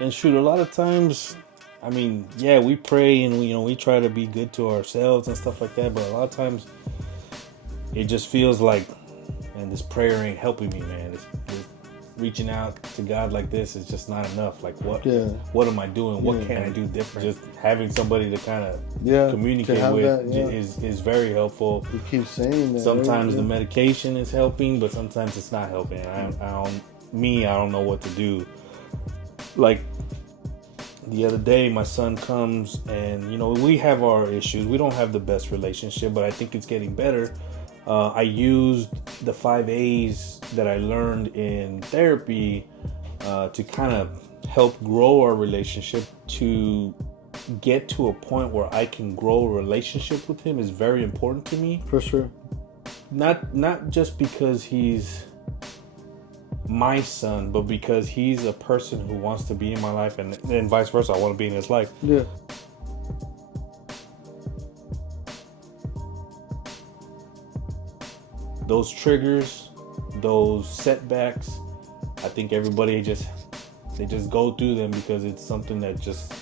And shoot, a lot of times, I mean, yeah, we pray and we try to be good to ourselves and stuff like that. But a lot of times, it just feels like, man, this prayer ain't helping me, man. It's reaching out to God like this is just not enough. Like, Yeah. what am I doing? What Yeah. can I do different? Just having somebody to kind of Yeah. communicate to have with that, yeah. is very helpful. You keep saying that. Sometimes right? the medication is helping, but sometimes it's not helping. I don't know what to do. Like the other day, my son comes and we have our issues. We don't have the best relationship, but I think it's getting better. I used the 5 A's that I learned in therapy to kind of help grow our relationship. To get to a point where I can grow a relationship with him is very important to me. For sure. Not just because he's my son, but because he's a person who wants to be in my life, and vice versa. I want to be in his life. Yeah. Those triggers, those setbacks, I think everybody they just go through them because it's something that just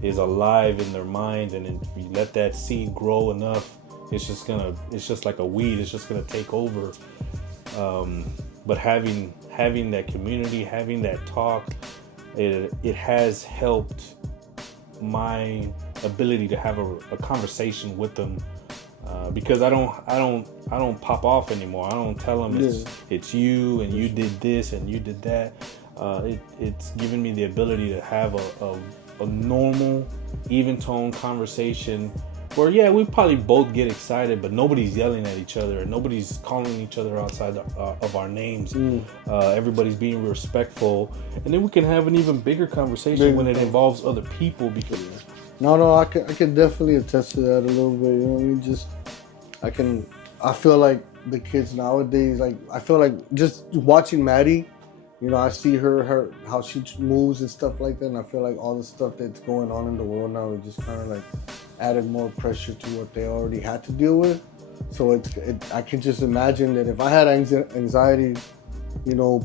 is alive in their minds, and if you let that seed grow enough, it's just like a weed. It's just gonna take over. But having that community, having that talk, it has helped my ability to have a conversation with them. Because I don't pop off anymore. I don't tell them it's you and you did this and you did that. It's given me the ability to have a normal, even tone conversation where, yeah, we probably both get excited, but nobody's yelling at each other and nobody's calling each other outside of our names. Everybody's being respectful, and then we can have an even bigger conversation when it involves other people. Because no, I can definitely attest to that a little bit. You know what I mean? I feel like the kids nowadays, like, I feel like just watching Maddie, I see her how she moves and stuff like that, and I feel like all the stuff that's going on in the world now is just kind of like added more pressure to what they already had to deal with. So I can just imagine that if I had anxiety,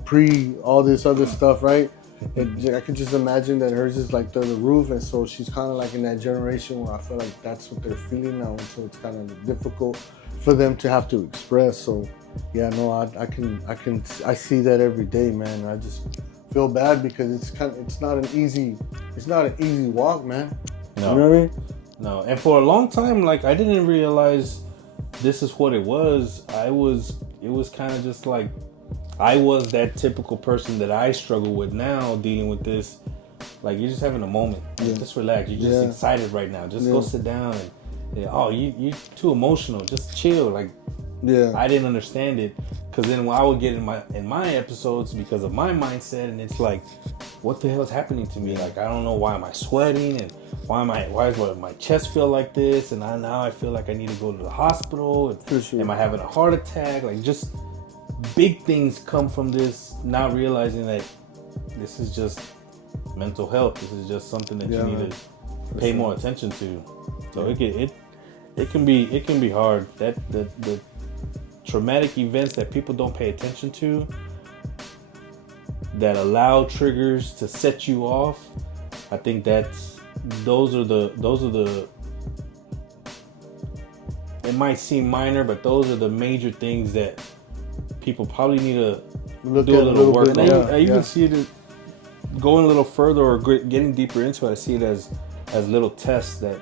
pre all this other stuff, right? I can just imagine that hers is like through the roof, and so she's kind of like in that generation where I feel like that's what they're feeling now, and so it's kind of difficult for them to have to express. So yeah, no, I see that every day, man. I just feel bad because it's not an easy walk, man. No. You know what I mean? No, and for a long time, like, I didn't realize this is what it was. It was kind of just like, I was that typical person that I struggle with now, dealing with this. Like, you're just having a moment. Like, just relax. You're just excited right now. Just go sit down and, you're too emotional. Just chill. Like, I didn't understand it, because then when I would get in my episodes because of my mindset, and it's like, what the hell is happening to me? Like, I don't know, why am I sweating, and why does my chest feel like this, and now I feel like I need to go to the hospital, and am I having a heart attack? Like, just big things come from this, not realizing that this is just mental health. This is just something that you need to pay more attention to. So it can be hard. That the traumatic events that people don't pay attention to, that allow triggers to set you off, I think those are the it might seem minor, but those are the major things that people probably need to do a little work. I even see it going a little further, or getting deeper into it. I see it as little tests that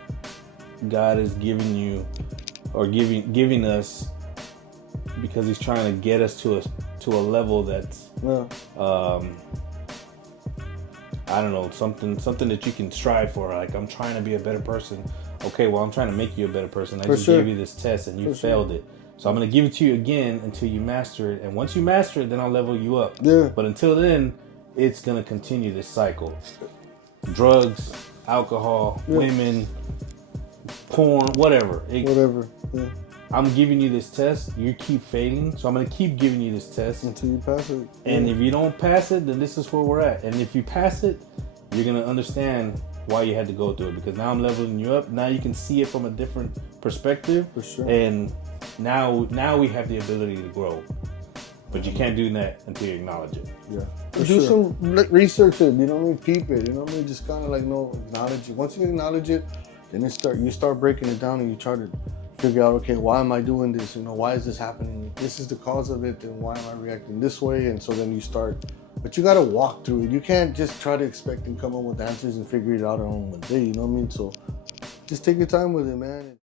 God is giving you, or giving us, because He's trying to get us to a level that's I don't know, something that you can strive for. Like, I'm trying to be a better person. Okay, well, I'm trying to make you a better person. I just gave you this test and you failed it. So I'm going to give it to you again until you master it. And once you master it, then I'll level you up. Yeah. But until then, it's going to continue this cycle. Drugs, alcohol, women, porn, whatever. Whatever. Yeah. I'm giving you this test. You keep failing. So I'm going to keep giving you this test until you pass it. And if you don't pass it, then this is where we're at. And if you pass it, you're going to understand why you had to go through it. Because now I'm leveling you up. Now you can see it from a different perspective. For sure. And now we have the ability to grow. But you can't do that until you acknowledge it. Yeah. For Do sure. some research it, you know what I mean? Peep it, you know what I mean? Just kind of like acknowledge it. Once you acknowledge it, then you start breaking it down and you try to figure out, okay, why am I doing this? You know, why is this happening? If this is the cause of it, then why am I reacting this way? And so then you start, but you got to walk through it. You can't just try to expect and come up with answers and figure it out on one day, you know what I mean? So just take your time with it, man.